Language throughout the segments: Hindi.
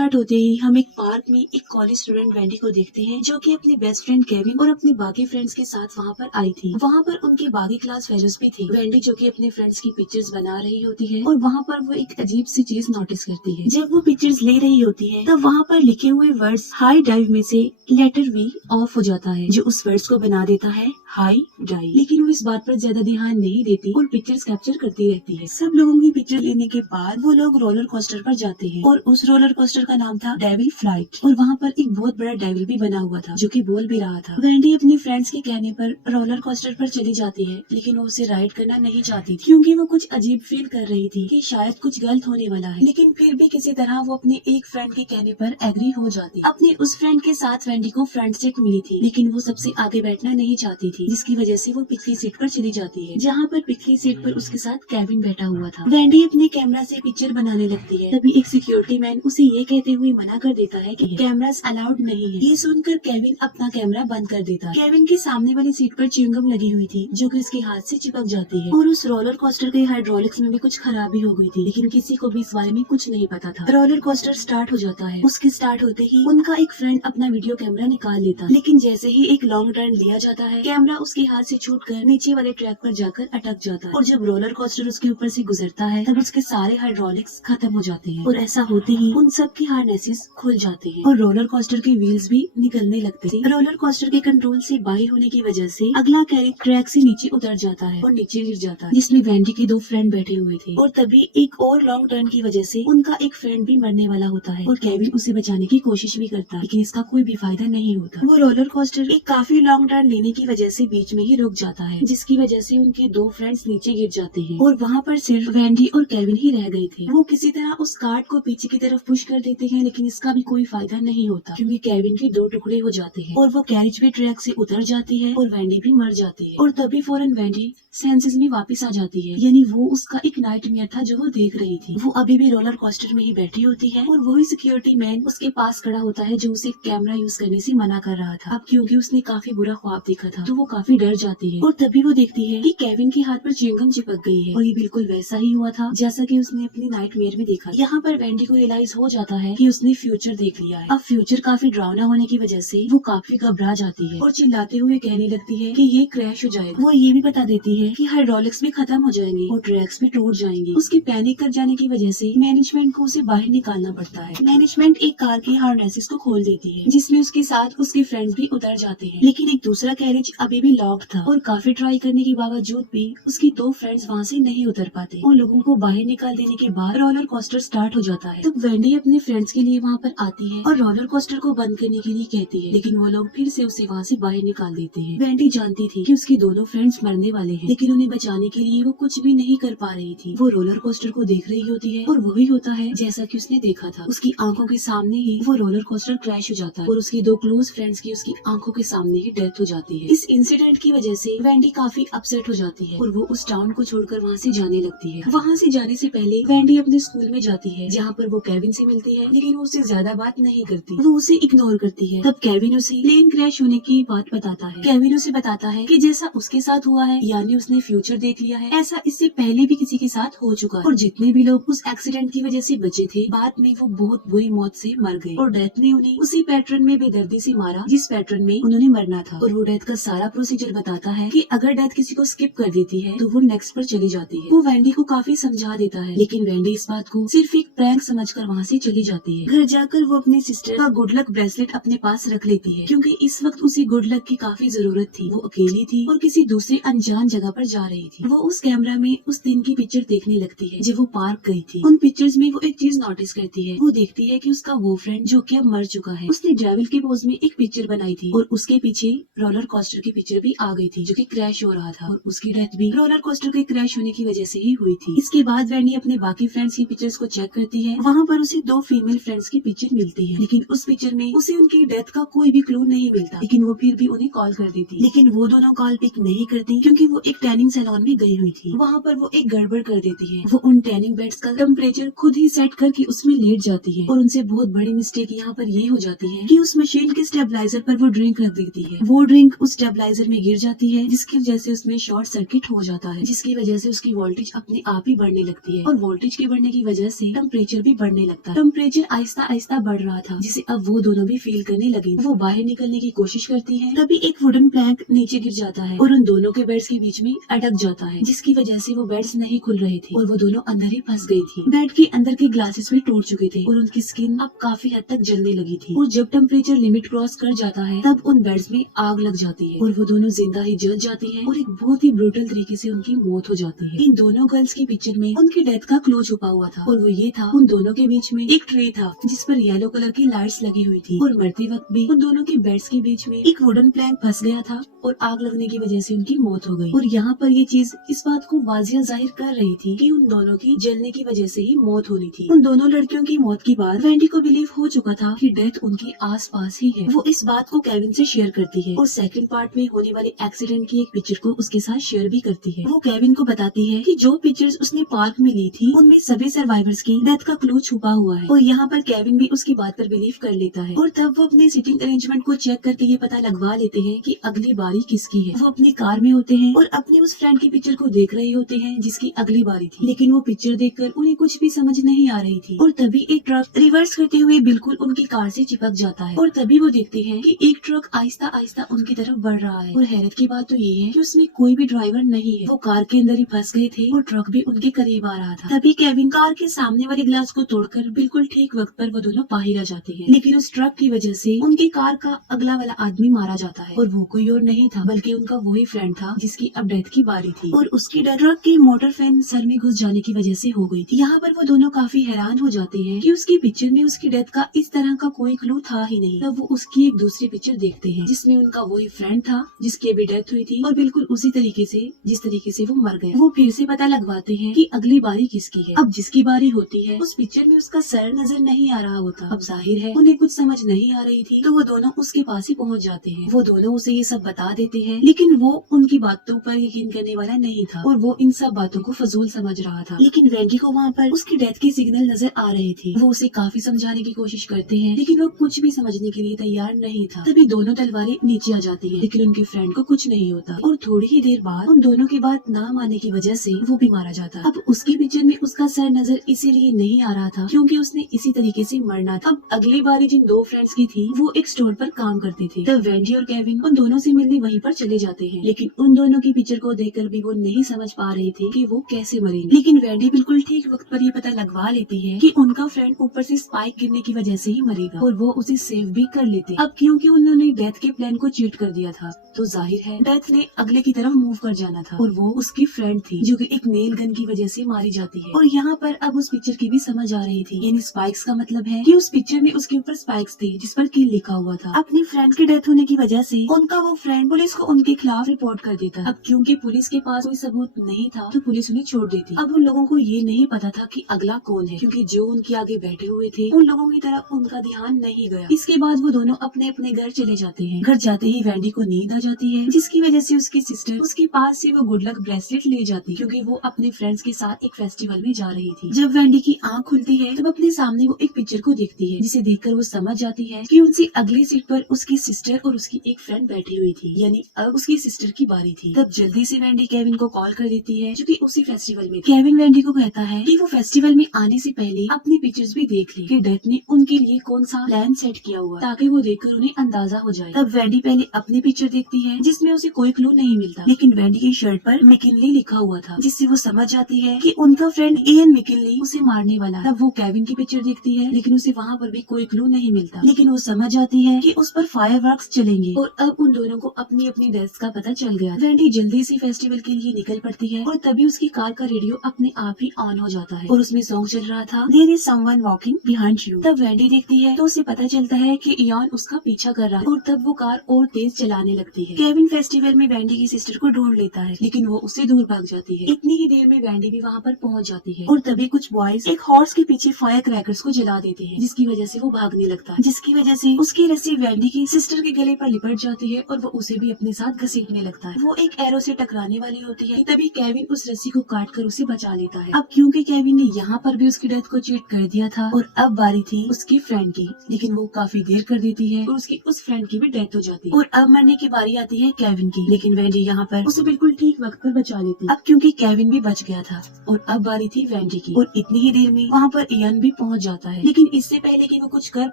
स्टार्ट होते ही हम एक पार्क में एक कॉलेज स्टूडेंट वेंडी को देखते हैं जो कि अपने बेस्ट फ्रेंड केविन और अपने बाकी फ्रेंड्स के साथ वहाँ पर आई थी। वहाँ पर उनके बाकी क्लास फेलोज भी थे। वेंडी जो कि अपने फ्रेंड्स की पिक्चर्स बना रही होती है और वहाँ पर वो एक अजीब सी चीज नोटिस करती है। जब वो पिक्चर्स ले रही होती है तब वहाँ पर लिखे हुए वर्ड्स हाई डाइव में से लेटर वी ऑफ हो जाता है जो उस वर्ड्स को बना देता है हाई डाइव। लेकिन वो इस बात पर ज्यादा ध्यान नहीं देती और पिक्चर्स कैप्चर करती रहती है। सब लोगों की पिक्चर लेने के बाद वो लोग रोलर कोस्टर पर जाते हैं और उस रोलर कोस्टर का नाम था डेविल फ्लाइट और वहाँ पर एक बहुत बड़ा डेविल भी बना हुआ था जो कि बोल भी रहा था। वेंडी अपने फ्रेंड्स के कहने पर रोलर कोस्टर पर चली जाती है लेकिन वो उसे राइड करना नहीं चाहती थी क्योंकि वो कुछ अजीब फील कर रही थी कि शायद कुछ गलत होने वाला है। लेकिन फिर भी किसी तरह वो अपने एक फ्रेंड के कहने पर एग्री हो जाती। अपने उस फ्रेंड के साथ वेंडी को फ्रंट सीट मिली थी लेकिन वो सबसे आगे बैठना नहीं चाहती थी जिसकी वजह से वो पिछली सीट पर चली जाती है जहाँ पर पिछली सीट पर उसके साथ केविन बैठा हुआ था। वेंडी अपने कैमरा से पिक्चर बनाने लगती है तभी एक सिक्योरिटी मैन उसे ये कहते हुए मना कर देता है कि कैमरास अलाउड नहीं है। ये सुनकर केविन अपना कैमरा बंद कर देता है। केविन के सामने वाली सीट पर च्युइंगम लगी हुई थी जो कि उसके हाथ से चिपक जाती है और उस रोलर कोस्टर के हाइड्रोलिक्स में भी कुछ खराबी हो गई थी लेकिन किसी को भी इस बारे में कुछ नहीं पता था। रोलर कोस्टर स्टार्ट हो जाता है। उसके स्टार्ट होते ही उनका एक फ्रेंड अपना वीडियो कैमरा निकाल लेता है लेकिन जैसे ही एक लॉन्ग टर्न लिया जाता है कैमरा उसके हाथ से छूटकर नीचे वाले ट्रैक पर जाकर अटक जाता है और जब रोलर कोस्टर उसके ऊपर से गुजरता है तब उसके सारे हाइड्रोलिक्स खत्म हो जाते हैं और ऐसा होते ही उन सब के हार्नेसेस खुल जाते हैं और रोलर कोस्टर के व्हील्स भी निकलने लगते हैं। रोलर कोस्टर के कंट्रोल से बाहर होने की वजह से अगला कैरेट ट्रैक से नीचे उतर जाता है और नीचे गिर जाता है जिसमें वेंडी के दो फ्रेंड बैठे हुए थे और तभी एक और लॉन्ग टर्न की वजह से उनका एक फ्रेंड भी मरने वाला होता है और केविन उसे बचाने की कोशिश भी करता है लेकिन इसका कोई भी फायदा नहीं होता। वो रोलर कोस्टर एक काफी लॉन्ग टर्न लेने की वजह से बीच में ही रुक जाता है जिसकी वजह से उनके दो फ्रेंड्स नीचे गिर जाते हैं और वहाँ पर सिर्फ वेंडी और केविन ही रह गए थे। वो किसी तरह उस कार्ट को पीछे की तरफ पुश कर देते हैं लेकिन इसका भी कोई फायदा नहीं होता क्योंकि केविन के दो टुकड़े हो जाते हैं और वो कैरेज भी ट्रैक से उतर जाती है और वेंडी भी मर जाती है और तभी फौरन वेंडी सेंसेस में वापस आ जाती है यानी वो उसका एक नाइटमेयर था जो वो देख रही थी। वो अभी भी रोलर कोस्टर में ही बैठी होती है और वही सिक्योरिटी मैन उसके पास खड़ा होता है जो उसे कैमरा यूज करने से मना कर रहा था। अब क्योंकि उसने काफी बुरा ख्वाब देखा था तो वो काफी डर जाती है और तभी वो देखती है कि केविन के हाथ पर च्युइंगम चिपक गई है और ये बिल्कुल वैसा ही हुआ था जैसा कि उसने अपनी नाइटमेयर में देखा। यहाँ पर वेंडी को रियलाइज हो जाता है कि उसने फ्यूचर देख लिया है। अब फ्यूचर काफी डरावना होने की वजह से वो काफी घबरा जाती है और चिल्लाते हुए कहने लगती है कि ये क्रैश हो जाएगा। वो ये भी बता देती है कि हाइड्रोलिक्स भी खत्म हो जाएंगे और ट्रैक्स भी टूट जाएंगे। उसके पैनिक कर जाने की वजह से मैनेजमेंट को उसे बाहर निकालना पड़ता है। मैनेजमेंट एक कार के हार्नेसेस को खोल देती है जिसमें उसके साथ उसके फ्रेंड्स भी उतर जाते हैं लेकिन एक दूसरा कैरेज अभी भी लॉक था और काफी ट्राई करने के बावजूद भी उसकी दो फ्रेंड्स वहाँ से नहीं उतर पाते। उन लोगों को बाहर निकाल देने के बाद रोलर कोस्टर स्टार्ट हो जाता है। तब वेंडी अपने फ्रेंड्स के लिए वहाँ पर आती है और रोलर कोस्टर को बंद करने के लिए कहती है लेकिन वो लोग फिर से उसे वहाँ से बाहर निकाल देते हैं। वेंडी जानती थी कि उसके दोनों फ्रेंड्स मरने वाले हैं लेकिन उन्हें बचाने के लिए वो कुछ भी नहीं कर पा रही थी। वो रोलर कोस्टर को देख रही होती है और वही होता है जैसा कि उसने देखा था। उसकी आंखों के सामने ही वो रोलर कोस्टर क्रैश हो जाता है और उसकी दो क्लोज फ्रेंड्स की उसकी आंखों के सामने ही डेथ हो जाती है। इस इंसिडेंट की वजह से वेंडी काफी अपसेट हो जाती है और वो उस टाउन को छोड़कर वहाँ से जाने लगती है। वहाँ से जाने से पहले वेंडी अपने स्कूल में जाती है जहाँ पर वो केविन से मिलती है लेकिन वो उससे ज्यादा बात नहीं करती। वो उसे इग्नोर करती है। तब केविन उसे प्लेन क्रैश होने की बात बताता है। केविन उसे बताता है कि जैसा उसके साथ हुआ है यानी उसने फ्यूचर देख लिया है ऐसा इससे पहले भी किसी के साथ हो चुका है और जितने भी लोग उस एक्सीडेंट की वजह से बचे थे बाद में वो बहुत बुरी मौत से मर गए और डेथ ने उन्हें उसी पैटर्न में बेदर्दी से मारा जिस पैटर्न में उन्होंने मरना था। और वो डेथ का सारा प्रोसीजर बताता है कि अगर डेथ किसी को स्किप कर देती है तो वो नेक्स्ट पर चली जाती है। वो वेंडी को काफी समझा देता है लेकिन वेंडी इस बात को सिर्फ एक प्रैंक समझकर वहाँ से चली जाती है। घर जाकर वो अपनी सिस्टर का गुड लक ब्रेसलेट अपने पास रख लेती है क्योंकि इस वक्त उसे गुड लक की काफी जरूरत थी। वो अकेली थी और किसी दूसरे अनजान जगह पर जा रही थी। वो उस कैमरा में उस दिन की पिक्चर देखने लगती है जब वो पार्क गई थी। उन पिक्चर्स में वो एक चीज नोटिस करती है। वो देखती है कि उसका वो फ्रेंड जो कि अब मर चुका है उसने डेविल के पोज में एक पिक्चर बनाई थी और उसके पीछे रोलर कोस्टर की पिक्चर भी आ गई थी जो कि क्रैश हो रहा था और उसकी डेथ भी रोलर कोस्टर के क्रैश होने की वजह से ही हुई थी। इसके बाद वेंडी अपने बाकी फ्रेंड्स की पिक्चर्स को चेक करती है। वहाँ पर उसे दो फीमेल फ्रेंड्स की पिक्चर मिलती है लेकिन उस पिक्चर में उसे उनकी डेथ का कोई भी क्लू नहीं मिलता लेकिन वो फिर भी उन्हें कॉल कर देती। लेकिन वो दोनों कॉल पिक नहीं करती क्योंकि वो एक टैनिंग सैलून में गई हुई थी। वहाँ पर वो एक गड़बड़ कर देती है। वो उन टैनिंग बेड्स का टेम्परेचर खुद ही सेट करके उसमें लेट जाती है और उनसे बहुत बड़ी मिस्टेक यहाँ पर ये हो जाती है कि उस मशीन के स्टेबलाइजर पर वो ड्रिंक रख देती है। वो ड्रिंक उस स्टेबलाइजर स्टेबलाइजर में गिर जाती है, जिसकी वजह से उसमें शॉर्ट सर्किट हो जाता है, जिसकी वजह से उसकी वोल्टेज अपने आप ही बढ़ने लगती है और वोल्टेज के बढ़ने की वजह से टेम्परेचर भी बढ़ने लगता है। टेम्परेचर आहिस्ता आहिस्ता बढ़ रहा था, जिसे अब वो दोनों भी फील करने लगे। वो बाहर निकलने की कोशिश करती है, तभी एक वुडन प्लैंक नीचे गिर जाता है और उन दोनों के बेड्स के बीच में अटक जाता है, जिसकी वजह से वो बेड्स नहीं खुल रहे थे और वो दोनों अंदर ही फंस गई थी। बेड के अंदर के ग्लासेस भी टूट चुके थे और उनकी स्किन अब काफी हद तक जलने लगी थी और जब टेम्परेचर लिमिट क्रॉस कर जाता है तब उन बेड्स में आग लग जाती है और वो दोनों जिंदा ही जल जाती है और एक बहुत ही ब्रूटल तरीके से उनकी मौत हो जाती है। इन दोनों गर्ल्स की पिक्चर में उनकी डेथ का क्लू छुपा हुआ था और वो ये था, उन दोनों के बीच में एक ट्रे था जिस पर येलो कलर की लाइट्स लगी हुई थी और मरते वक्त भी उन दोनों के बेड्स के बीच में एक वुडन प्लैंक फंस गया था और आग लगने की वजह से उनकी मौत हो गई। और यहाँ पर ये चीज इस बात को वाजिया जाहिर कर रही थी कि उन दोनों की जलने की वजह से ही मौत होनी थी। उन दोनों लड़कियों की मौत के बाद वेंडी को बिलीव हो चुका था कि डेथ उनके आसपास ही है। वो इस बात को केविन से शेयर करती है और सेकंड पार्ट में होने वाले एक्सीडेंट की एक पिक्चर को उसके साथ शेयर भी करती है। वो केविन को बताती है कि जो पिक्चर्स उसने पार्क में ली थी उनमें सभी सर्वाइवर्स की डेथ का क्लू छुपा हुआ है और यहाँ पर केविन भी उसकी बात पर बिलीव कर लेता है और तब वो अपने सिटिंग अरेंजमेंट को चेक करके ये पता लगवा लेते हैं कि अगली बारी किसकी है। वो अपनी कार में होते हैं और अपने उस फ्रेंड की पिक्चर को देख रहे होते हैं जिसकी अगली बारी थी, लेकिन वो पिक्चर देखकर उन्हें कुछ भी समझ नहीं आ रही थी और तभी एक ट्रक रिवर्स करते हुए बिल्कुल उनकी कार से चिपक जाता है और तभी वो देखते हैं कि एक ट्रक आहिस्ता आहिस्ता उनकी तरफ बढ़ रहा है और हैरत की बात तो ये है कि उसमें कोई भी ड्राइवर नहीं है। वो कार के अंदर ही फंस गए थे और ट्रक भी उनके करीब आ रहा था। तभी केविन कार के सामने वाले ग्लास को तोड़कर बिल्कुल ठीक वक्त पर वो दोनों बाहर आ जाते हैं, लेकिन उस ट्रक की वजह से उनकी कार का अगला वाला आदमी मारा जाता है और वो कोई और नहीं था बल्कि उनका वही फ्रेंड था जिसकी अब डेथ की बारी थी और उसकी डेथ ट्रक के मोटर फैन सर में घुस जाने की वजह से हो गई थी। यहाँ पर वो दोनों काफी हैरान हो जाते हैं कि उसकी पिक्चर में उसकी डेथ का इस तरह का कोई क्लू था ही नहीं। तब वो उसकी एक दूसरी पिक्चर देखते हैं जिसमें उनका वही फ्रेंड था जिसकी अभी डेथ हुई थी और बिल्कुल उसी तरीके से जिस तरीके से वो मर गए। वो फिर से पता लगवाते हैं कि अगली बारी किसकी है। अब जिसकी बारी होती है उस पिक्चर में उसका सर नजर नहीं आ रहा होता। अब जाहिर है उन्हें कुछ समझ नहीं आ रही थी तो वो दोनों उसके पास ही पहुँच जाते हैं। वो दोनों उसे ये सब बता देते हैं, लेकिन वो उनकी बातों पर यकीन करने वाला नहीं था और वो इन सब बातों को फजूल समझ रहा था। लेकिन वेंडी को वहाँ पर उसकी डेथ के सिग्नल नजर आ रहे थे। वो उसे काफी समझाने की कोशिश करते हैं, लेकिन वो कुछ भी समझने के लिए तैयार नहीं था। तभी दोनों तलवारें नीचे आ जाती हैं, लेकिन उनके फ्रेंड को कुछ नहीं होता और थोड़ी ही देर बाद उन दोनों की बात ना मानने की वजह से वो भी मारा जाता है। अब उसकी पिक्चर में उसका सर नजर इसीलिए नहीं आ रहा था क्योंकि उसने इसी तरीके से मरना था। अब अगली बारी जिन दो फ्रेंड्स की थी वो एक स्टोर पर काम करते थे। तब वेंडी और केविन उन दोनों से मिलने वहीं पर चले जाते हैं, लेकिन उन दोनों की पिक्चर को देखकर भी वो नहीं समझ पा रहे थे कि वो कैसे मरेंगे। लेकिन वेंडी बिल्कुल ठीक वक्त पर ये पता लगवा लेती है कि उनका फ्रेंड ऊपर से स्पाइक गिरने की वजह से ही मरेगा और वो उसे सेव भी कर लेते। अब क्योंकि उन्होंने डेथ के प्लान को चीट कर दिया था तो जाहिर है डेथ ने अगले की तरफ मूव कर जाना था और वो उसकी फ्रेंड थी जो कि एक नेल गन की वजह से मारी जाती है। और यहाँ पर अब उस पिक्चर की भी समझ आ रही थी, यानी स्पाइक्स का मतलब है कि उस पिक्चर में उसके ऊपर स्पाइक्स थे जिस पर किल लिखा हुआ था। अपनी फ्रेंड की डेथ होने की वजह से उनका वो फ्रेंड पुलिस को उनके खिलाफ रिपोर्ट कर देता। अब क्योंकि पुलिस के पास कोई सबूत नहीं था तो पुलिस उन्हें छोड़ देती। अब उन लोगों को ये नहीं पता था कि अगला कौन है क्योंकि जो उनके आगे बैठे हुए थे उन लोगों की तरफ उनका ध्यान नहीं गया। इसके बाद वो दोनों अपने अपने घर चले जाते हैं। घर जाते ही वेंडी को नींद आ जाती है जिसकी वजह से उसकी सिस्टर उसके पास से वो गुड लक ब्रेसलेट ले जाती क्योंकि वो अपने फ्रेंड्स के साथ एक फेस्टिवल में जा रही थी। जब वेंडी की आंख खुलती है तब अपने सामने वो एक पिक्चर को देखती है जिसे देखकर वो समझ जाती है कि उनसे अगली सीट पर उसकी सिस्टर और उसकी एक फ्रेंड बैठी हुई थी, यानी अब उसकी सिस्टर की बारी थी। तब जल्दी से वेंडी केविन को कॉल कर देती है जो कि उसी फेस्टिवल में। केविन वेंडी को कहता है कि वो फेस्टिवल में आने से पहले अपनी पिक्चर्स भी देख ले कि डेथ ने उनके लिए कौन सा प्लान सेट किया हुआ ताकि वो देखकर उन्हें अंदाजा हो जाए। तब वेंडी पहले अपनी पिक्चर देखती है जिसमें उसे कोई क्लू नहीं मिलता, लेकिन वेंडी की शर्ट पर मैकिनली लिखा हुआ था जिससे वो समझ जाती है कि उनका फ्रेंड इयन मैकिनली उसे मारने वाला। तब वो केविन की पिक्चर देखती है लेकिन उसे वहाँ पर भी कोई क्लू नहीं मिलता, लेकिन वो समझ जाती है कि उस पर फायरवर्क्स चलेंगे और अब उन दोनों को अपनी अपनी डेथ का पता चल गया। वेंडी जल्दी से फेस्टिवल के लिए निकल पड़ती है और तभी उसकी कार का रेडियो अपने आप ही ऑन हो जाता है और उसमें सॉन्ग चल रहा था there is someone walking behind you. तब वेंडी देखती है तो उसे पता चलता है कि इयन उसका पीछा कर रहा है और तब वो कार और तेज चलाने लगती है। केविन फेस्टिवल में वेंडी की सिस्टर को ढूंढ लेता है लेकिन वो उससे दूर भाग जाती है। इतनी ही देर में वेंडी भी वहाँ पर पहुँच जाती है और तभी कुछ बॉयज एक हॉर्स के पीछे फायर क्रैकर्स को जला देते हैं जिसकी वजह से वो भागने लगता है, जिसकी वजह से उसकी रस्सी वेंडी की सिस्टर के गले पर लिपट जाती है और वो उसे भी अपने साथ घसीटने लगता है। वो एक एरो से टकराने वाली होती है तभी केविन उस रस्सी को काट कर उसे बचा लेता है। अब क्योंकि केविन ने यहाँ पर भी उसकी डेथ को चीट कर दिया था और अब बारी थी उसकी फ्रेंड की, लेकिन वो काफी देर कर देती है और उसकी उस फ्रेंड की भी डेथ हो जाती है। और अब मरने के बारी आती है केविन की, लेकिन वेंडी यहाँ पर उसे बिल्कुल ठीक वक्त पर बचा लेती। अब क्योंकि केविन भी बच गया था और अब बारी थी वेंडी की, और इतनी ही देर में वहाँ पर इयान भी पहुँच जाता है। लेकिन इससे पहले कि वो कुछ कर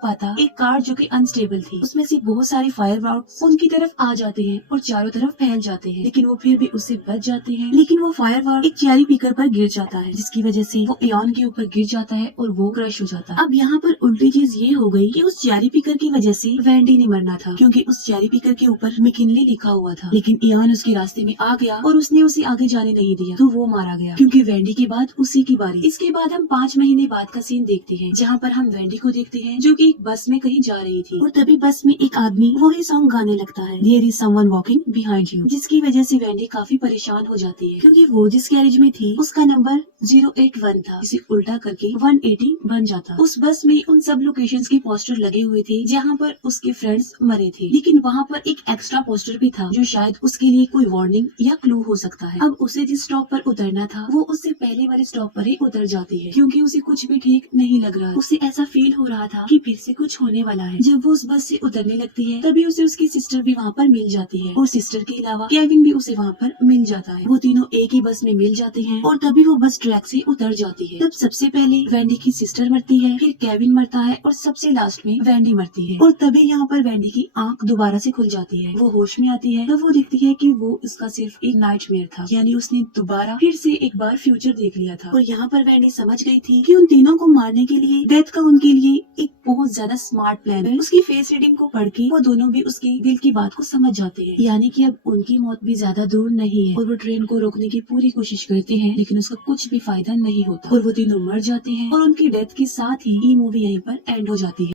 पाता, एक कार जो कि अनस्टेबल थी, उसमें से बहुत सारे फायर बाउट्स उनकी तरफ आ जाते हैं और चारों तरफ फैल जाते हैं, लेकिन वो फिर भी उससे बच जाते हैं। लेकिन वो फायर बाउट एक चेरी पिकर पर गिर जाता है, जिसकी वजह से वो इयान के ऊपर गिर जाता है और वो क्रश हो जाता है। अब यहाँ पर उल्टी चीज ये हो गई कि उस चेरी पिकर की वजह से वेंडी ने मरना था, क्योंकि उस चेरी पिकर के ऊपर मैकिनली लिखा हुआ था, लेकिन इयान उसके रास्ते में आ गया और उसने उसे आगे जाने नहीं दिया, तो वो मारा गया, क्योंकि वेंडी के बाद उसी की बारी। इसके बाद हम 5 महीने बाद का सीन देखते हैं, जहाँ पर हम वेंडी को देखते हैं जो कि एक बस में कहीं जा रही थी, और तभी बस में एक आदमी वही सॉन्ग गाने लगता है, There is someone walking behind you, जिसकी वजह से वेंडी काफी परेशान हो जाती है, क्योंकि वो जिस गैरेज में थी उसका नंबर 081 था, इसे उल्टा करके 180 बन जाता। उस बस में उन सब लोकेशंस के पोस्टर लगे हुए थे जहाँ पर उसके फ्रेंड्स मरे थे, लेकिन वहाँ पर एक एक्स्ट्रा पोस्टर भी था जो शायद उसके लिए कोई वार्निंग या क्लू हो सकता है। अब उसे जिस स्टॉप पर उतरना था वो उससे पहले वाले स्टॉप पर ही उतर जाती है, क्योंकि उसे कुछ भी ठीक नहीं लग रहा है। उसे ऐसा फील हो रहा था कि फिर से कुछ होने वाला है। जब वो उस बस से उतरने लगती है तभी उसे उसकी सिस्टर भी वहाँ पर मिल जाती है, और सिस्टर के अलावा केविन भी उसे वहाँ पर मिल जाता है। वो तीनों एक ही बस में मिल जाते हैं और तभी वो बस ट्रैक से उतर जाती है। तब सबसे पहले वेंडी की सिस्टर मरती है, फिर केविन मरता है और सबसे लास्ट में वेंडी मरती है। और तभी यहाँ पर वेंडी की आंख दोबारा से खुल जाती है, वो होश में आती है। तब वो देखती है कि वो इसका सिर्फ एक नाइटमेयर था, यानी उसने दोबारा फिर से एक बार फ्यूचर देख लिया था। और यहाँ पर वेंडी समझ गई थी कि उन तीनों को मारने के लिए डेथ का उनके लिए एक बहुत ज्यादा स्मार्ट प्लान है। उसकी फेस रीडिंग को पढ़ के वो दोनों भी उसके दिल की बात को समझ जाते हैं, यानी कि अब उनकी मौत भी ज्यादा दूर नहीं है। और वो ट्रेन को रोकने की पूरी कोशिश करते हैं, लेकिन उसका कुछ भी फायदा नहीं होता और वो तीनों मर जाते हैं। और उनकी डेथ के साथ ही ये मूवी यहीं पर एंड हो जाती है।